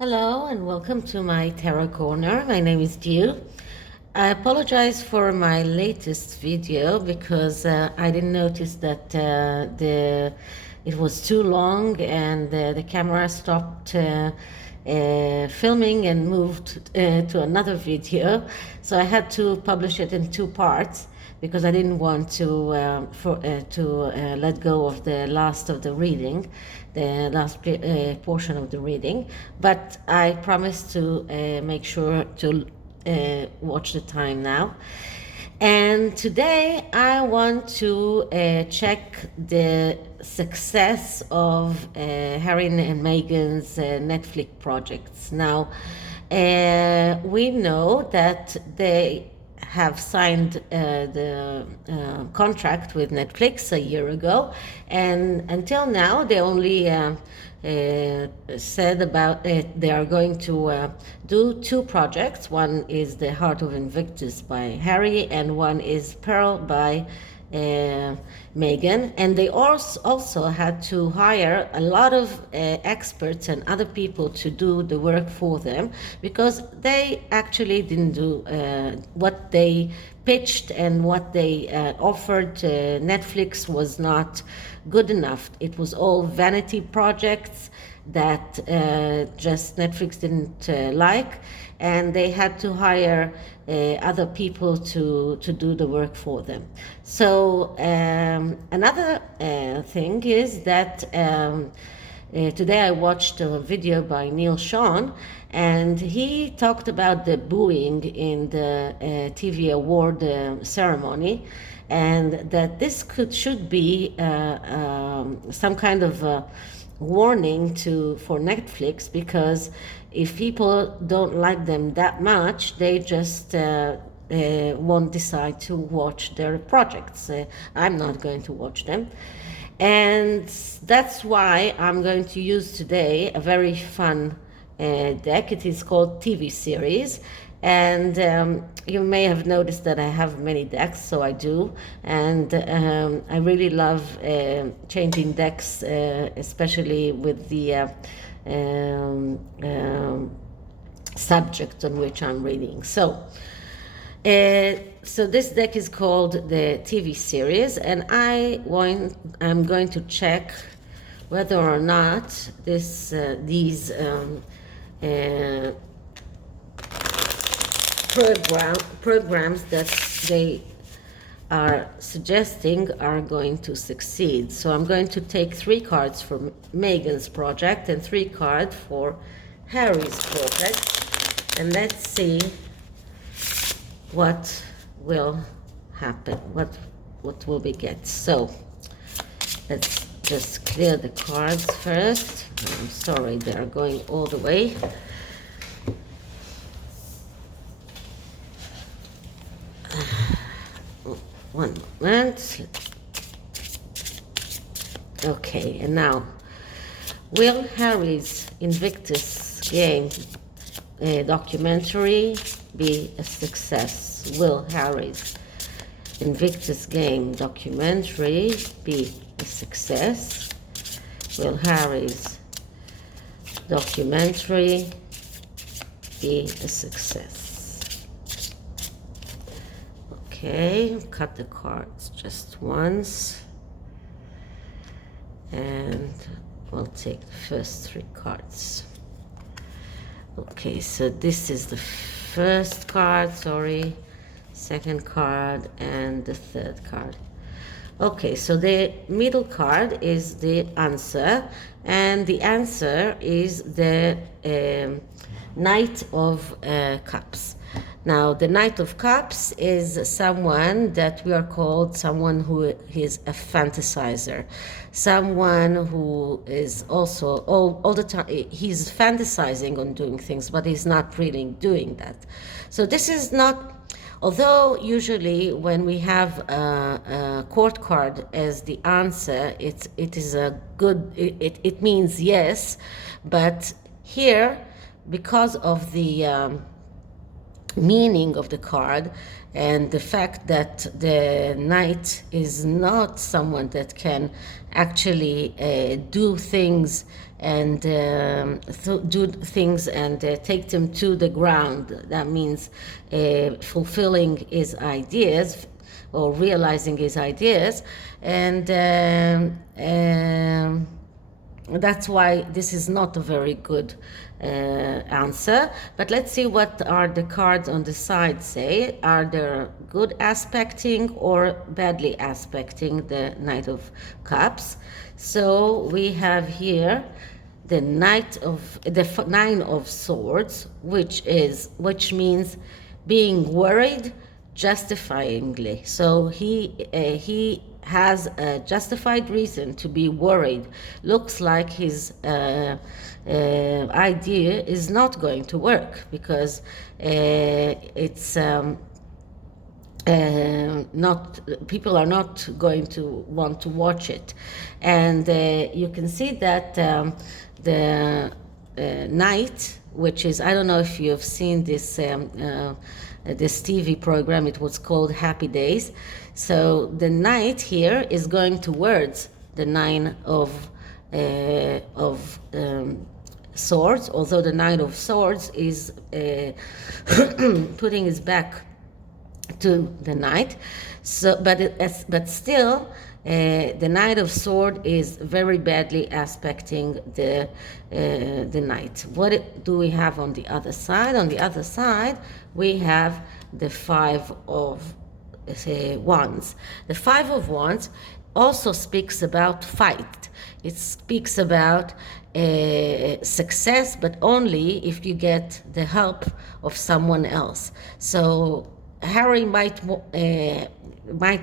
Hello and welcome to my Tarot Corner. My name is Jill. I apologize for my latest video because I didn't notice that it was too long and the camera stopped filming and moved to another video. So I had to publish it in two parts because I didn't want to let go of the last of the reading, the last portion of the reading. But I promise to make sure to watch the time now. And today I want to check the success of Harry and Meghan's Netflix projects. Now, we know that they have signed the contract with Netflix a year ago, and until now they only said about they are going to do two projects. One is The Heart of Invictus by Harry, and one is Pearl by Meghan. And they also had to hire a lot of experts and other people to do the work for them, because they actually didn't do what they pitched and what they offered. Netflix was not good enough. It was all vanity projects that just Netflix didn't like, and they had to hire other people to do the work for them. So another thing is that today I watched a video by Neil Sean, and he talked about the booing in the TV award ceremony, and that this should be some kind of warning for Netflix, because if people don't like them that much, they just won't decide to watch their projects. I'm not going to watch them. And that's why I'm going to use today a very fun deck. It is called TV Series. And you may have noticed that I have many decks, so I do. And I really love changing decks, especially with the subject on which I'm reading. So this deck is called the TV Series, and I'm going to check whether or not these programs that they are suggesting are going to succeed. So I'm going to take 3 cards for Meghan's project and 3 cards for Harry's project, and let's see what will happen, what will we get. So let's just clear the cards first. I'm sorry, they're going all the way. One moment. Okay, and now, will Harry's Invictus game documentary be a success? Will Harry's Invictus game documentary be a success? Will Harry's documentary be a success? Okay, cut the cards just once, and we'll take the first 3 cards. Okay, so this is the first card, second card, and the third card. Okay, so the middle card is the answer, and the answer is the Knight of Cups. Now, the Knight of Cups is someone that we are called someone who is a fantasizer, someone who is also all the time, he's fantasizing on doing things, but he's not really doing that. So this is not, although usually when we have a court card as the answer, it is a good, it means yes, but here, because of the meaning of the card, and the fact that the knight is not someone that can actually do things and take them to the ground. That means fulfilling his ideas or realizing his ideas, and that's why this is not a very good answer. But let's see what are the cards on the side say. Are they good aspecting or badly aspecting the Knight of Cups? So we have here the Nine of Swords, which means being worried justifyingly. So he has a justified reason to be worried. Looks like his idea is not going to work because it's not, people are not going to want to watch it. And you can see that the knight, which is, I don't know if you've seen this TV program, it was called Happy Days. So the knight here is going towards the Nine of Swords, although the Nine of Swords is putting his back to the knight. So, but still, the Knight of Sword is very badly aspecting the knight. What do we have on the other side? On the other side, we have the Five of Wands. The Five of Wands also speaks about fight. It speaks about success, but only if you get the help of someone else. So Harry might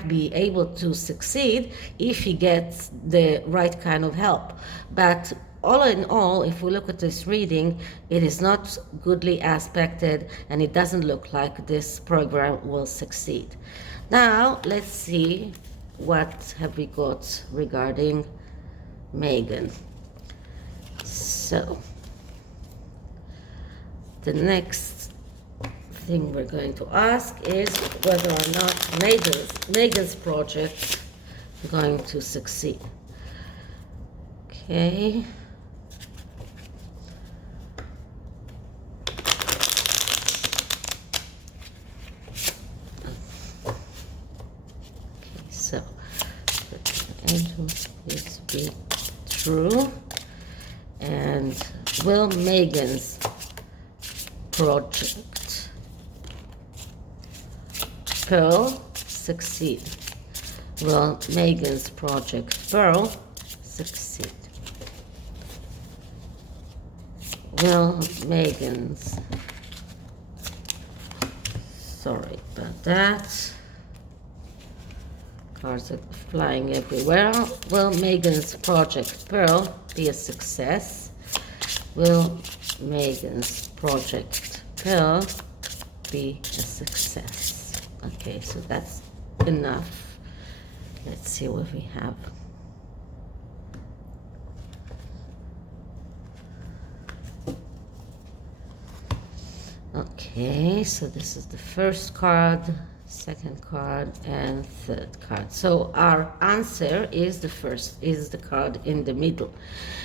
be able to succeed if he gets the right kind of help. But all in all, if we look at this reading, it is not goodly aspected, and it doesn't look like this program will succeed. Now, let's see what have we got regarding Megan. So, the next thing we're going to ask is whether or not Megan's project is going to succeed. Okay. So, the angels please be true. And will Megan's project Pearl succeed? Will Megan's project Pearl succeed? Will Megan's, sorry about that, cards are flying everywhere. Will Megan's project Pearl be a success? Will Megan's project Pearl be a success? Okay, so that's enough. Let's see what we have. Okay, so this is the first card, second card, and third card. So our answer is the card in the middle.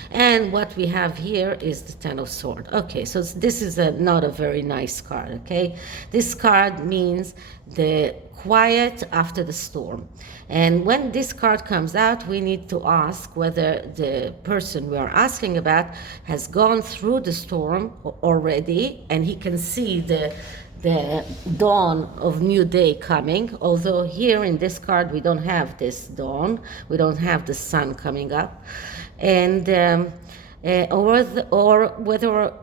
And what we have here is the Ten of Swords. Okay, so this is not a very nice card, okay? This card means the quiet after the storm. And when this card comes out, we need to ask whether the person we are asking about has gone through the storm already, and he can see the dawn of new day coming. Although here in this card we don't have this dawn, we don't have the sun coming up, and or whether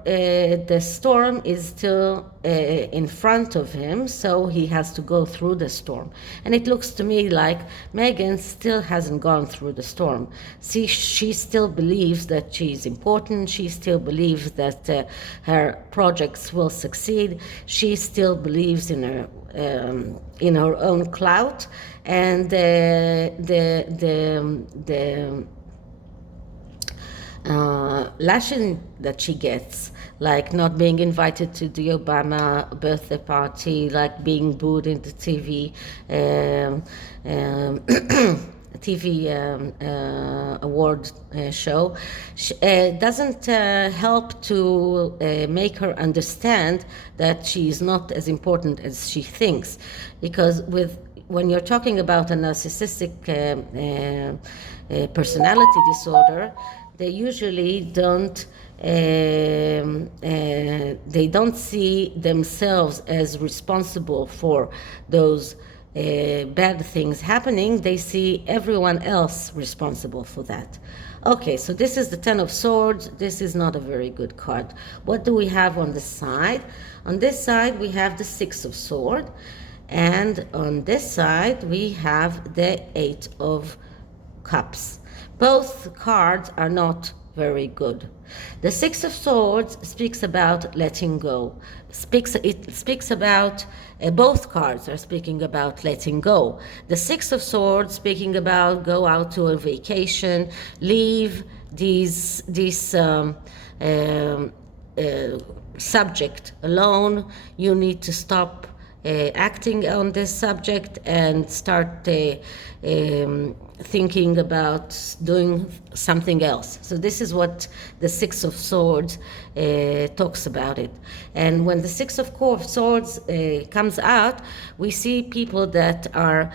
the storm is still in front of him, so he has to go through the storm. And it looks to me like Megan still hasn't gone through the storm. See, she still believes that she's important. She still believes that her projects will succeed. She still believes in her own clout, and lashing that she gets, like not being invited to the Obama birthday party, like being booed in the TV, TV award show, doesn't help to make her understand that she is not as important as she thinks, because when you're talking about a narcissistic personality disorder, they usually they don't see themselves as responsible for those bad things happening. They see everyone else responsible for that. Okay, so this is the Ten of Swords. This is not a very good card. What do we have on the side? On this side, we have the Six of Swords. And on this side, we have the Eight of Cups. Both cards are not very good. The Six of Swords speaks about letting go. It speaks about, both cards are speaking about letting go. The Six of Swords speaking about go out to a vacation, leave this subject alone. You need to stop acting on this subject and start thinking about doing something else. So this is what the Six of Swords talks about it. And when the Six of Swords comes out, we see people that are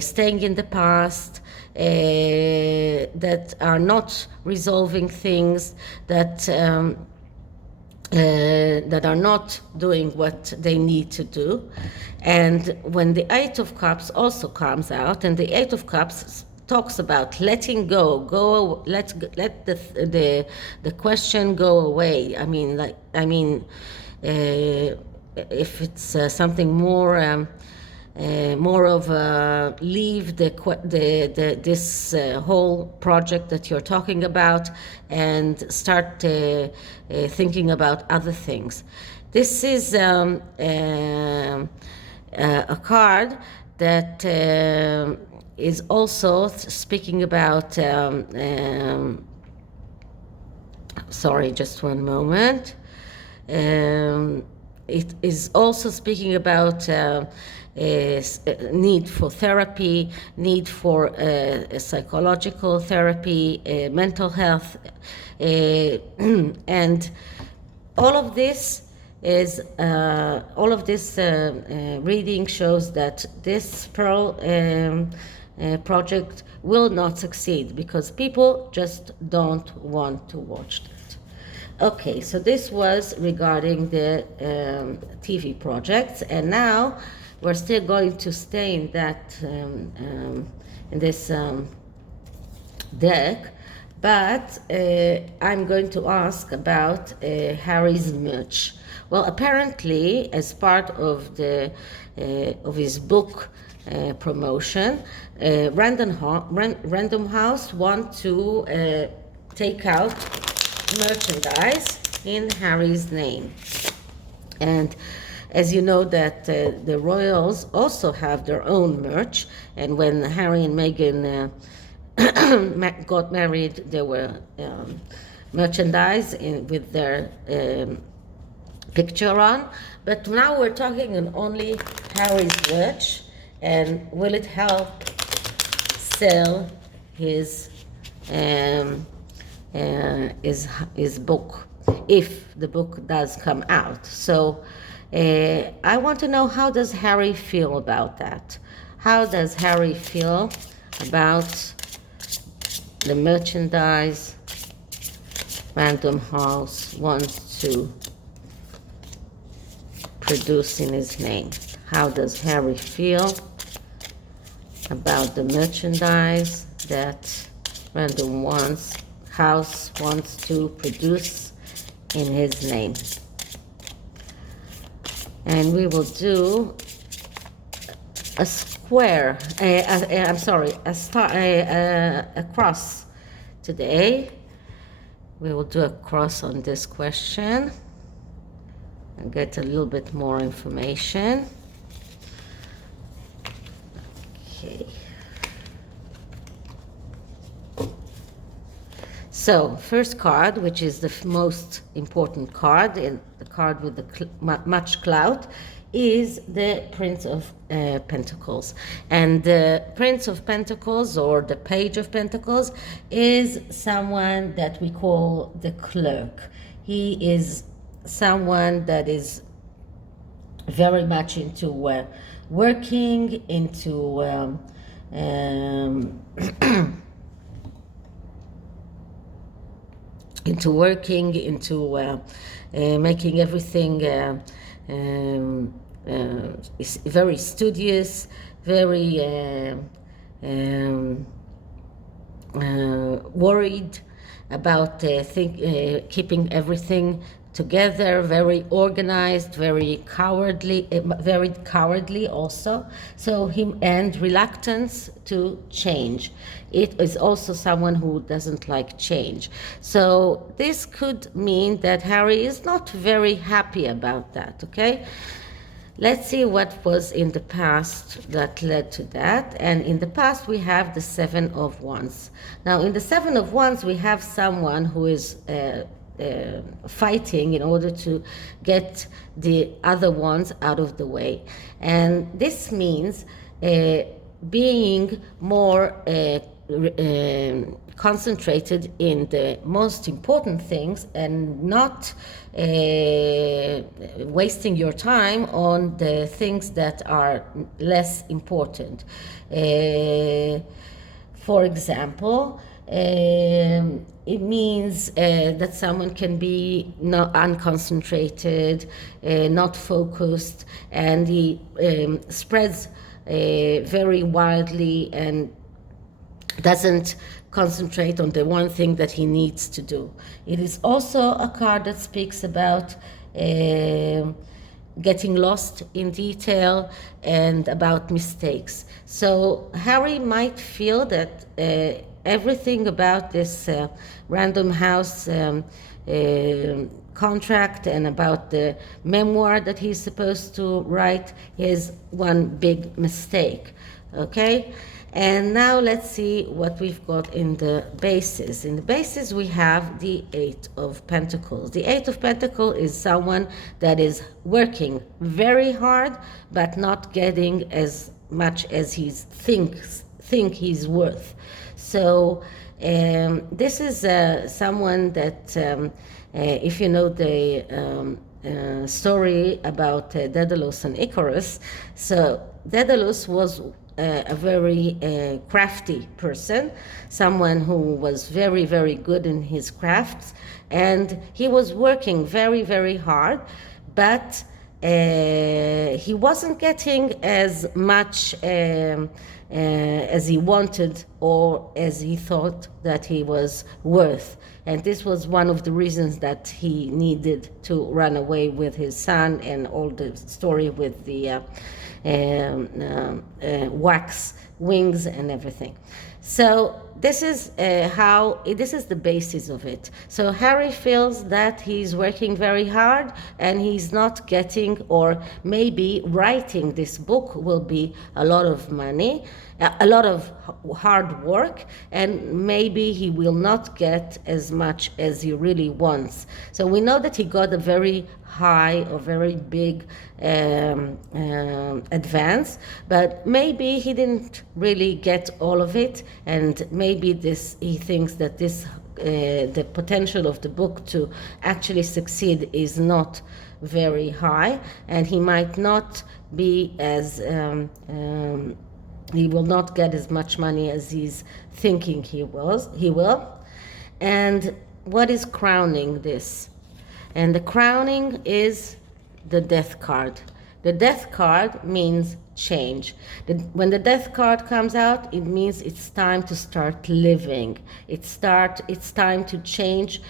staying in the past, that are not resolving things, that are not doing what they need to do. And when the Eight of Cups also comes out, and the Eight of Cups talks about letting go, let the question go away. If it's something more of leave this whole project that you're talking about and start thinking about other things. This is a card that is also speaking about sorry, just one moment. It is also speaking about need for therapy, need for psychological therapy, mental health, and all of this reading shows that this Pearl project will not succeed because people just don't want to watch that. Okay, so this was regarding the TV projects, and now we're still going to stay in that in this deck, but I'm going to ask about Harry's merch. Well, apparently, as part of the of his book promotion, Random House want to take out merchandise in Harry's name. And as you know that the royals also have their own merch, and when Harry and Meghan got married, there were merchandise with their picture on. But now we're talking on only Harry's merch, and will it help sell his book, if the book does come out? So I want to know, how does Harry feel about that? How does Harry feel about the merchandise Random House wants to produce in his name? How does Harry feel about the merchandise that Random House wants to produce in his name? And we will do a square, a cross today. We will do a cross on this question and get a little bit more information. Okay. So, first card, which is the most important card, and the card with the much clout, is the Prince of Pentacles. And the Prince of Pentacles, or the Page of Pentacles, is someone that we call the clerk. He is someone that is very much into working, into into working, into making everything is very studious, very worried about keeping everything together, very organized, very cowardly also. So him, and reluctance to change. It is also someone who doesn't like change. So this could mean that Harry is not very happy about that, okay? Let's see what was in the past that led to that. And in the past, we have the Seven of Wands. Now, in the Seven of Wands, we have someone who is fighting in order to get the other ones out of the way. And this means being more concentrated in the most important things and not wasting your time on the things that are less important. For example, it means that someone can be not unconcentrated, not focused, and he spreads very wildly and doesn't concentrate on the one thing that he needs to do. It is also a card that speaks about getting lost in detail and about mistakes. So Harry might feel that everything about this Random House contract and about the memoir that he's supposed to write is one big mistake, okay? And now let's see what we've got in the bases. In the bases, we have the Eight of Pentacles. The Eight of Pentacles is someone that is working very hard, but not getting as much as he think he's worth. So this is someone that, if you know the story about Daedalus and Icarus, so Daedalus was a very crafty person, someone who was very, very good in his crafts, and he was working very, very hard, but he wasn't getting as much as he wanted or as he thought that he was worth. And this was one of the reasons that he needed to run away with his son, and all the story with the wax wings and everything. So this is this is the basis of it. So Harry feels that he's working very hard and he's not getting, or maybe writing this book will be a lot of money, a lot of hard work, and maybe he will not get as much as he really wants. So we know that he got a very high or very big advance, but maybe he didn't really get all of it, and maybe he thinks that the potential of the book to actually succeed is not very high, and he might not be as he will not get as much money as he's thinking he will. And what is crowning this? And the crowning is the Death card. The Death card means change. When the Death card comes out, it means it's time to start living. It's time to change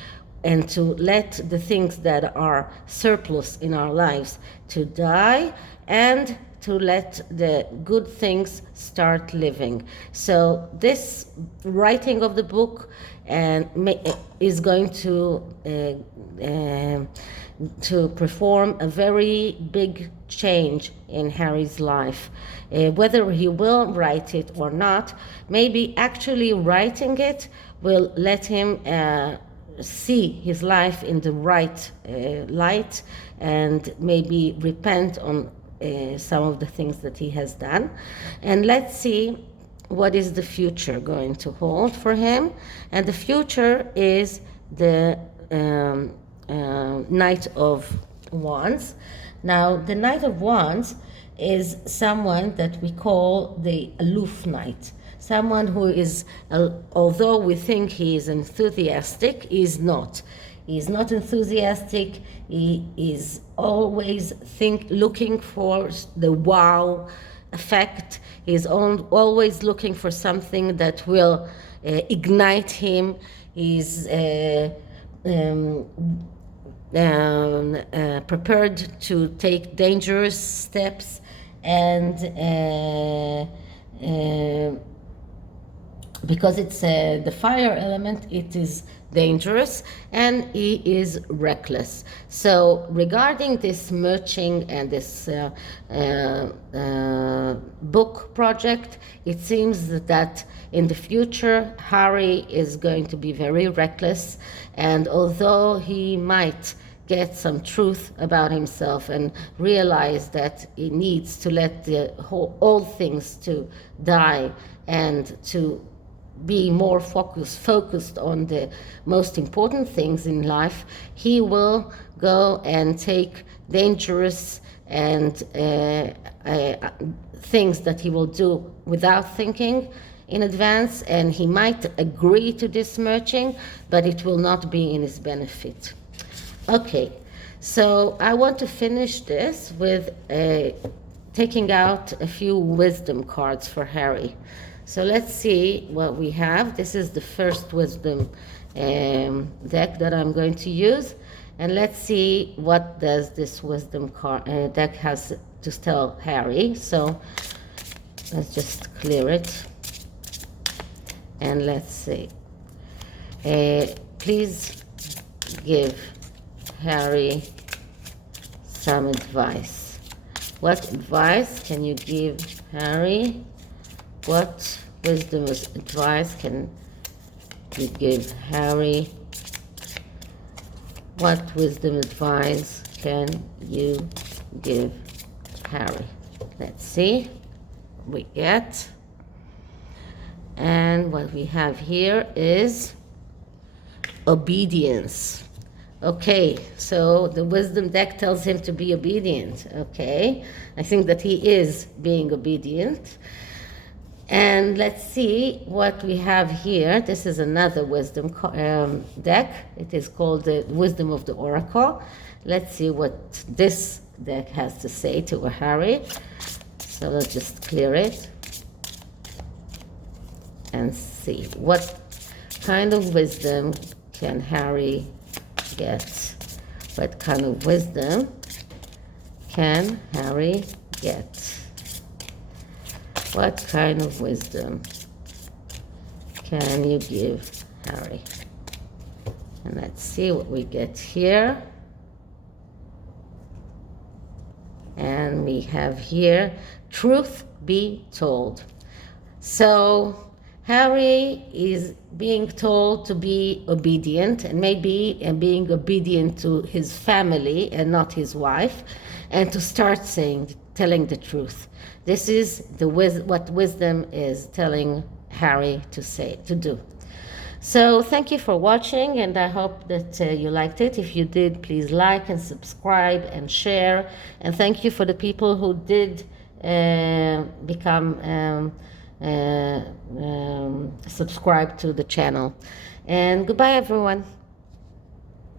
and to let the things that are surplus in our lives to die, and to let the good things start living. So this writing of the book and is going to perform a very big change in Harry's life. Whether he will write it or not, maybe actually writing it will let him see his life in the right light, and maybe repent on some of the things that he has done. And let's see what is the future going to hold for him. And the future is the Knight of Wands. Now, the Knight of Wands is someone that we call the aloof knight. Someone who is, although we think he is enthusiastic, he is not. He is not enthusiastic. He is always looking for the wow effect. He is always looking for something that will ignite him. He's prepared to take dangerous steps, and because it's the fire element, it is dangerous, and he is reckless. So regarding this merging and this book project, it seems that in the future Harry is going to be very reckless, and although he might get some truth about himself and realize that he needs to let the all things to die and to be more focused on the most important things in life, he will go and take dangerous and things that he will do without thinking in advance, and he might agree to this merging, but it will not be in his benefit. Okay, so I want to finish this with taking out a few wisdom cards for Harry. So let's see what we have. This is the first wisdom deck that I'm going to use, and let's see what does this wisdom card deck has to tell Harry. So let's just clear it, and let's see. Please give Harry some advice. What advice can you give Harry? What wisdom advice can you give Harry? What wisdom advice can you give Harry? Let's see what we get. And what we have here is obedience. Okay, so the wisdom deck tells him to be obedient. Okay, I think that he is being obedient. And let's see what we have here. This is another wisdom deck. It is called the Wisdom of the Oracle. Let's see what this deck has to say to Harry. So let's just clear it and see what kind of wisdom can Harry get. What kind of wisdom can Harry get? What kind of wisdom can you give Harry? And let's see what we get here. And we have here, truth be told. So Harry is being told to be obedient, and maybe being obedient to his family and not his wife, and to start telling the truth. This is what wisdom is telling Harry to do. So thank you for watching, and I hope that you liked it. If you did, please like and subscribe and share. And thank you for the people who did become subscribe to the channel. And goodbye, everyone.